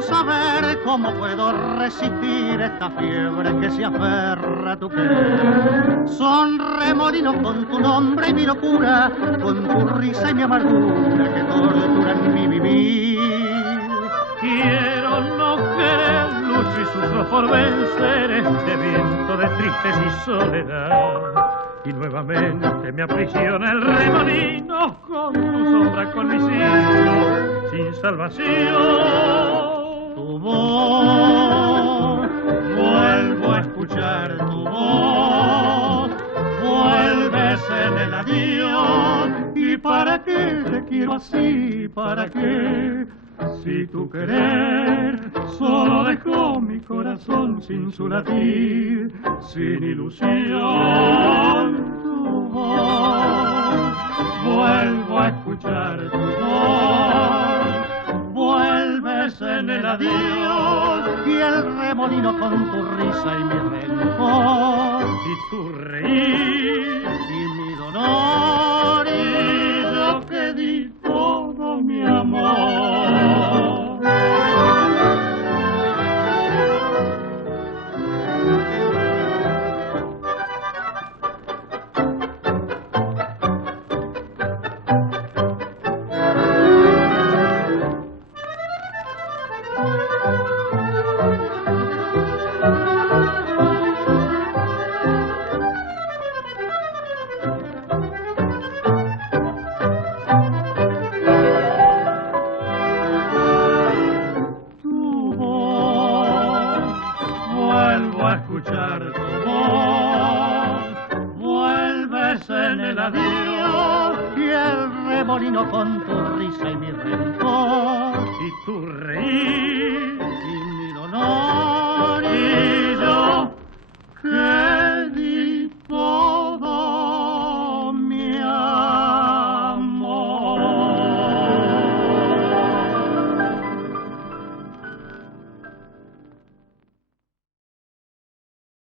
sin saber cómo puedo resistir esta fiebre que se aferra a tu querer. Son remolinos con tu nombre y mi locura, con tu risa y mi amargura que torturan mi vivir. Quiero no querer, lucho y sufro por vencer este viento de tristeza y soledad. Y nuevamente me aprisiona el remolino con tu sombra, con mis hijos sin salvación. Tu voz, vuelvo a escuchar tu voz, vuelves en el adiós. ¿Y para qué te quiero así? ¿Para qué? Si tu querer solo dejó mi corazón sin su latir, sin ilusión. Tu voz, vuelvo a escuchar tu voz, vuelves en el adiós y el remolino con tu risa y mi rencor. Y tu reír y mi dolor y yo que di todo mi amor. Con